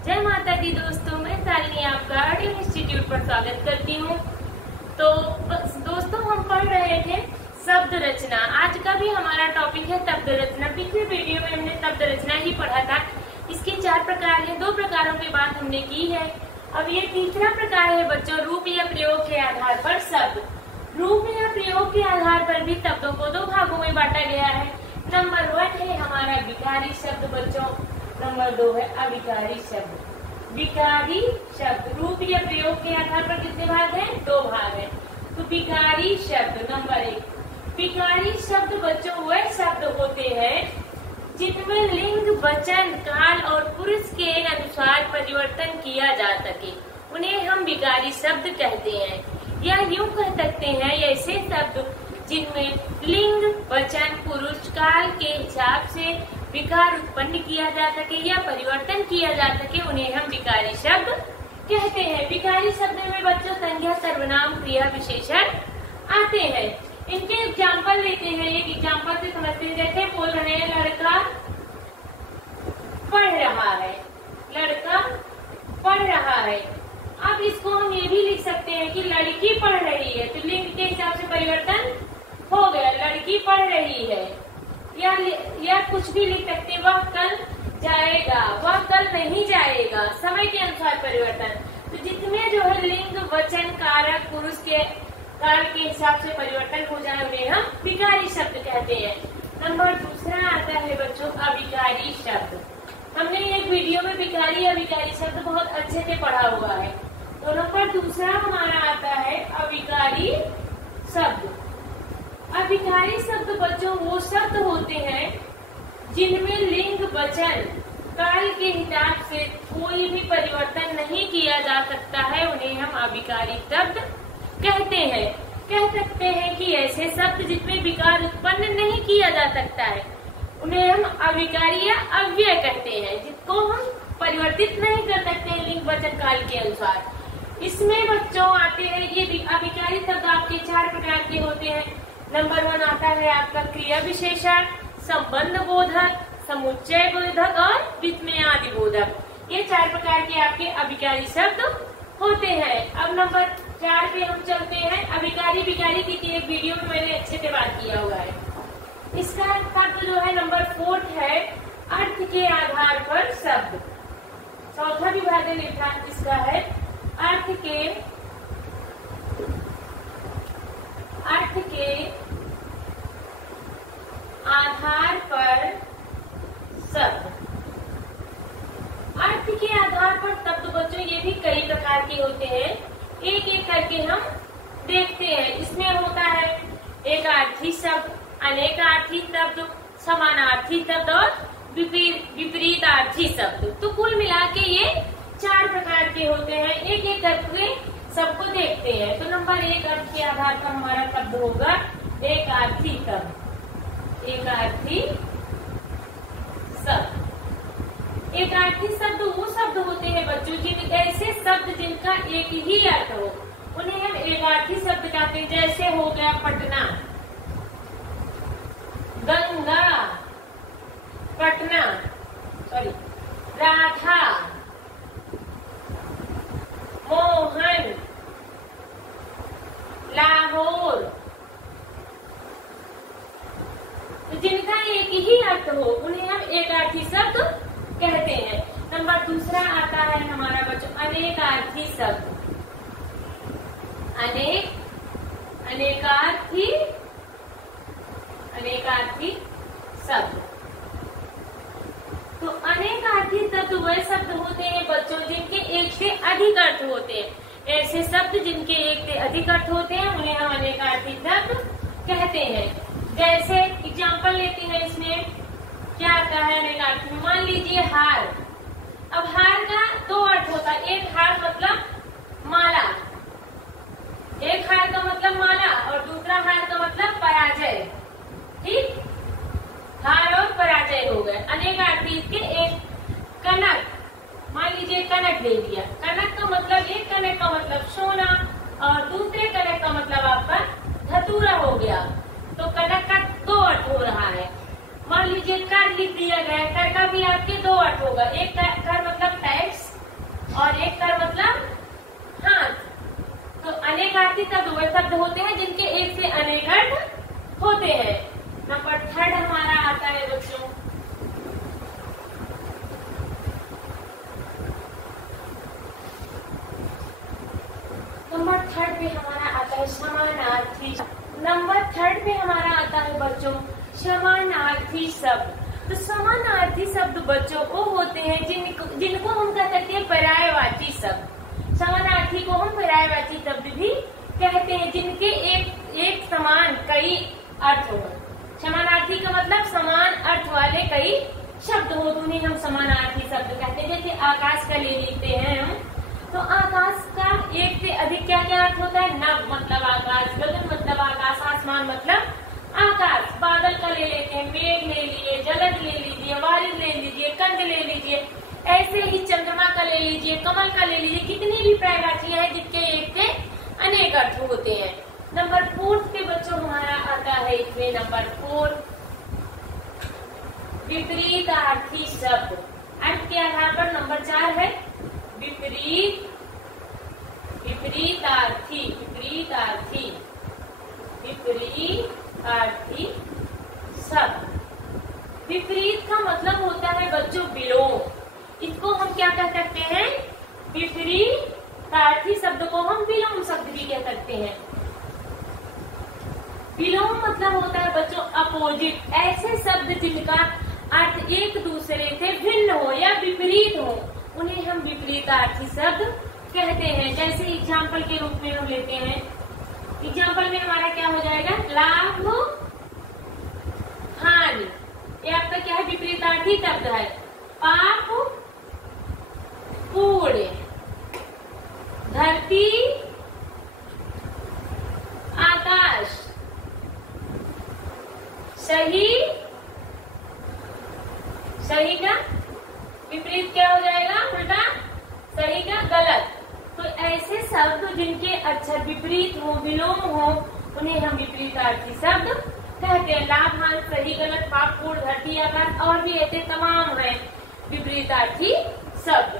जय माता दी दोस्तों, मैं शालिनी आपका ऑडियो इंस्टीट्यूट पर स्वागत करती हूँ। तो दोस्तों, हम पढ़ रहे थे शब्द रचना। आज का भी हमारा टॉपिक है शब्द रचना। पिछले वीडियो में हमने शब्द रचना ही पढ़ा था। इसके 4 प्रकार हैं। 2 प्रकारों की बात हमने की है। अब ये तीसरा प्रकार है बच्चों, रूप या प्रयोग के आधार पर शब्द। रूप या प्रयोग के आधार पर भी शब्दों को 2 भागों में बांटा गया है। नंबर 1 है हमारा विकारी शब्द बच्चों, नंबर 2 है अविकारी शब्द। विकारी शब्द रूप या प्रयोग के आधार पर कितने भाग हैं? 2 भाग हैं। तो विकारी शब्द नंबर 1। विकारी शब्द बच्चों वह शब्द होते हैं जिनमें लिंग, वचन, काल और पुरुष के अनुसार परिवर्तन किया जा सके, उन्हें हम विकारी शब्द कहते हैं। या यूँ कह सकते हैं ऐसे शब्द जिनमें लिंग, वचन, पुरुष, काल के हिसाब से विकार उत्पन्न किया जा सके या परिवर्तन किया जा सके, उन्हें हम विकारी शब्द कहते हैं। विकारी शब्द में बच्चों संज्ञा, सर्वनाम, क्रिया, विशेषण आते हैं। इनके एग्जाम्पल लेते हैं। एक एग्जाम्पल से समझते हैं। जैसे बोल रहे हैं लड़का पढ़ रहा है, लड़का पढ़ रहा है। अब इसको हम ये भी लिख सकते हैं कि लड़की पढ़ रही है, तो लिंग के हिसाब से परिवर्तन हो गया, लड़की पढ़ रही है। या कुछ भी लिख सकते हैं, वह कल जाएगा, वह कल नहीं जाएगा, समय के अनुसार परिवर्तन। तो जितने जो है लिंग, वचन, कारक, पुरुष के काल के हिसाब से परिवर्तन हो जाए, उन्हें हम विकारी शब्द कहते हैं। नंबर 2 आता है बच्चों अविकारी शब्द। हमने एक वीडियो में विकारी अविकारी शब्द बहुत अच्छे से पढ़ा हुआ है। तो नंबर 2 हमारा आता है अविकारी शब्द। अविकारी शब्द बच्चों वो शब्द होते हैं जिनमें लिंग, वचन, काल के हिसाब से कोई भी परिवर्तन नहीं किया जा सकता है, उन्हें हम अविकारी शब्द कहते हैं। कह सकते हैं कि ऐसे शब्द जिसमें विकार उत्पन्न नहीं किया जा सकता है, उन्हें हम अविकारी या अव्यय कहते हैं, जिसको हम परिवर्तित नहीं कर सकते हैं लिंग, वचन, काल के अनुसार। इसमें बच्चों आते हैं ये अविकारी शब्द आपके 4 प्रकार के होते हैं। नंबर 1 आता है आपका क्रिया विशेषण, संबंध बोधक, समुच्चय बोधक और विस्मयादि बोधक। ये 4 प्रकार के आपके अविकारी शब्द होते हैं। अब नंबर 4 पे हम चलते हैं। अविकारी विकारी की एक वीडियो में मैंने अच्छे से बात किया हुआ है। इसका शब्द जो है नंबर 4 है अर्थ के आधार पर शब्द। चौथा विभाजन लिखा इसका है अर्थ के आधार पर शब्द। अर्थ के आधार पर शब्द बच्चों ये भी कई प्रकार के होते हैं। एक एक करके हम देखते हैं। इसमें होता है एकार्थी शब्द, अनेकार्थी शब्द, समानार्थी शब्द और विपरीतार्थी शब्द। तो कुल मिला के ये 4 प्रकार के होते हैं। एक एक करके सबको देखते हैं। तो नंबर 1 अर्थ के आधार पर हमारा शब्द होगा एकार्थी शब्द। एकार्थी शब्द। एकार्थी शब्द वो शब्द होते हैं बच्चों ऐसे शब्द जिनका एक ही अर्थ हो, उन्हें हम एकार्थी शब्द कहते हैं। जैसे हो गया पटना, गंगा, पटना, सॉरी, राधा, मोहन, लाहौर। तो जिनका एक ही अर्थ हो उन्हें हम एकार्थी शब्द कहते हैं। नंबर 2 आता है हमारा बच्चों अनेकार्थी शब्द। अनेकार्थी शब्द। तो अनेकार्थी शब्द वह शब्द होते हैं बच्चों जिनके एक से अधिक अर्थ होते हैं। ऐसे शब्द जिनके एक से अधिक अर्थ होते हैं उन्हें हम अनेकार्थी शब्द कहते हैं। जैसे एग्जाम्पल लेते हैं, इसमें क्या आता है अनेकार्थी। मान लीजिए हार। अब हार का 2 अर्थ होता है। एक हार मतलब माला, एक हार का मतलब माला और दूसरा हार का मतलब पराजय। ठीक, हार और पराजय हो गए। अनेकार्थी इसके एक कनक, मान लीजिए कनक दे दिया। कनक का मतलब, एक कनक का मतलब सोना और दूसरे कनक का मतलब आपका धतूरा हो गया। तो कनक का 2 अर्थ हो रहा है। मान लीजिए कर लिख दिया गया, कर का भी आपके 2 अर्थ होगा। एक कर मतलब टैक्स समानार्थी शब्द वे शब्द होते हैं जिनके एक से अनेक अर्थ होते हैं। नंबर 3 हमारा आता है बच्चों, नंबर 3 पे हमारा आता है समानार्थी। नंबर 3 पे हमारा आता है बच्चों समानार्थी शब्द। तो समानार्थी शब्द बच्चों वो होते हैं जिनको हम कह सकते हैं पर्यायवाची शब्द। समानार्थी को हम पर्यायवाची शब्द भी कहते हैं, जिनके एक समान कई अर्थ हो। समानार्थी का मतलब समान अर्थ वाले कई शब्द हो, तो उन्हें हम समानार्थी शब्द कहते हैं। जैसे आकाश का ले लेते हैं हम, तो आकाश का एक से अधिक क्या क्या अर्थ होता है? नभ मतलब आकाश, गगन मतलब आकाश, आसमान मतलब आकाश। बादल का ले लेते हैं, मेघ ले लीजिए, जलद ले लीजिए, वारिद ले लीजिए, कंद ले लीजिए, ऐसे ही चंद्रमा का ले लीजिए, कमल का ले लीजिए। कितनी भी पर्यायवाचियां हैं जिसके एक से अनेक अर्थ होते हैं। नंबर 4 पे बच्चों हमारा आता है इसमें नंबर 4 विपरीतार्थी शब्द। अर्थ के आधार पर नंबर 4 है विपरीतार्थी। विपरीतार्थी शब्द। विपरीत का मतलब होता है बच्चों विलोम। इसको हम क्या कह सकते हैं? विपरीतार्थी शब्द को हम विलोम शब्द भी कह सकते हैं। विलोम मतलब होता है बच्चों अपोजिट, ऐसे शब्द जिनका अर्थ एक दूसरे से भिन्न हो या विपरीत हो, उन्हें हम विपरीतार्थी शब्द कहते हैं। जैसे एग्जाम्पल के रूप में हम लेते हैं, एग्जाम्पल में हमारा क्या हो जाएगा? लाभ हानि, ये आपका क्या है? विपरीतार्थी शब्द है। पाप पुण्य, धरती आकाश, सही का विपरीत क्या हो जाएगा? उल्टा। सही का गलत। तो ऐसे शब्द जिनके अक्षर विपरीत हो, विलोम हो, उन्हें हम विपरीतार्थी शब्द कहते हैं। लाभ हानि, सही गलत, पाप पूर्ण, धरती आकाश और भी ऐसे तमाम हैं विपरीतार्थी शब्द।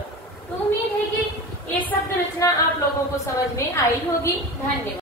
तो उम्मीद है कि ये शब्द रचना आप लोगों को समझ में आई होगी। धन्यवाद।